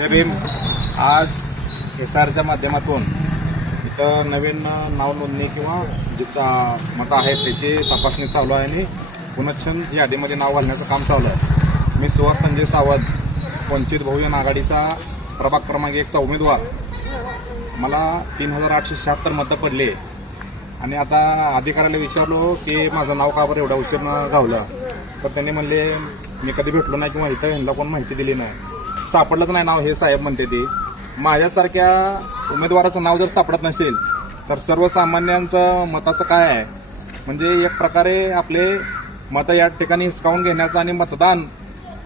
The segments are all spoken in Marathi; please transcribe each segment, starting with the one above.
जय भीम. आज SRच्या माध्यमातून इथं नवीन नाव नोंदणी किंवा जिचा मतं आहेत त्याची तपासणी चालू आहे आणि पुनश्चन यादीमध्ये नाव घालण्याचं काम चालू आहे. मी सुहास संजय सावंत, वंचित बहुजन आघाडीचा प्रभाग क्रमांक 1चा उमेदवार. मला 3876 मतं पडले आणि आता अधिकाऱ्याला विचारलो की माझं नाव का बरं एवढा उशीरनं गावलं, तर त्यांनी म्हणले मी कधी भेटलो नाही किंवा इथं ह्यांना कोण माहिती दिली नाही, सापडलंच नाही नाव हे साहेब म्हणते ते. माझ्यासारख्या उमेदवाराचं नाव जर सापडत नसेल तर सर्वसामान्यांचं मताचं काय आहे, म्हणजे एक प्रकारे आपले मतं या ठिकाणी हिसकावून घेण्याचं आणि मतदान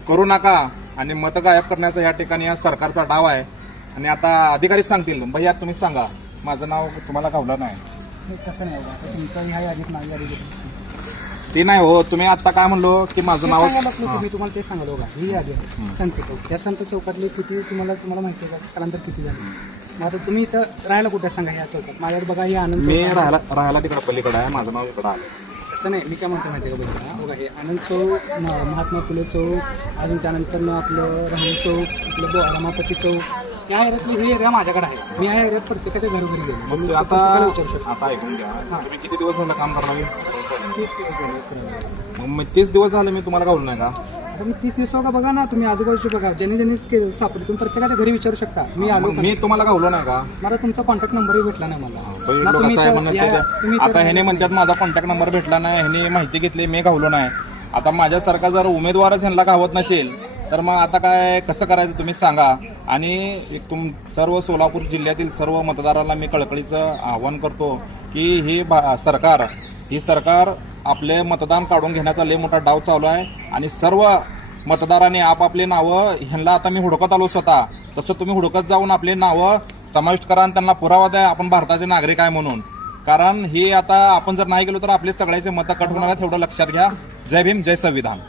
करू नका आणि मतं गायब करण्याचा या ठिकाणी या सरकारचा डाव आहे. आणि आता अधिकारी सांगतील, भैया तुम्ही सांगा माझं नाव तुम्हाला गावलं नाही. कसं नाही बाबा, तुमचं ह्या यादीत नाव यादी ते नाही हो, तुम्ही आता काय म्हणलो की माझं नाव तुम्ही तुम्हाला ते सांगाल बघा, ही यादी आहे संत चौक. त्या संत चौकातले किती तुम्हाला माहिती आहे का स्थलांतर किती झालं? मग आता तुम्ही इथं राहायला कुठे सांगा ह्या चौकात? माझ्याकडे बघा ही आनंद मी चौक आहे. राहायला तिकडे पलीकडे आहे, माझं नाव इकडं आलं. तसं नाही, मी काय म्हणतो माहिती आहे का बघा, बघा हे आनंद चौक, महात्मा फुले चौक, अजून त्यानंतर आपलं राहणी चौक, आपलं रमापती चौक, या एरियातली ही एरिया माझ्याकडे आहे. मी या एरियात प्रत्येकाच्या घरोघरी गेलो. मग मी ते प्रत्येकाला विचारू शकतो. आता ऐकून घ्या, तुम्ही किती दिवस झालं काम करणार? 30 दिवस झाले फिरायला. मग 30 दिवस झाले मी तुम्हाला गावलं नाही का? आता मी 30 दिवस का बघा ना, तुम्ही आजूबाजूचे बघा, ज्यांनी सापडले तुम्ही प्रत्येकाच्या घरी विचारू शकता. मी आलो मग मी तुम्हाला गावलं नाही का? मला तुमचा कॉन्टॅक्ट नंबरही भेटला नाही मला. लोक तुम्ही काय इथं म्हणत या- होते, तुम्ही इथं आता ह्याने म्हणतात माझा कॉन्टॅक्ट नंबर भेटला नाही, ह्याने माहिती घेतली, मी गावलो नाही. आता माझ्यासारखा जर उमेदवारच ह्यांना गावत नसेल तर मग आता काय कसं करायचं तुम्ही सांगा. आणि सर्व सोलापूर जिल्ह्यातील सर्व मतदारांना मी कळकळीचं आवाहन करतो की ही सरकार आपले मतदान काढून घेण्याचा लय मोठा डाव चालू आहे आणि सर्व मतदारांनी आपापले नावं ह्यांना आता मी हुडकत आलो स्वतः, तसं तुम्ही हुडकत जाऊन आपले नावं समाविष्ट करा आणि त्यांना पुरावा द्या आपण भारताचे नागरिक आहे म्हणून. कारण हे आता आपण जर नाही गेलो तर आपले सगळ्याचे मतं कट होणार आहेत, एवढं लक्षात घ्या. जय भीम, जय संविधान.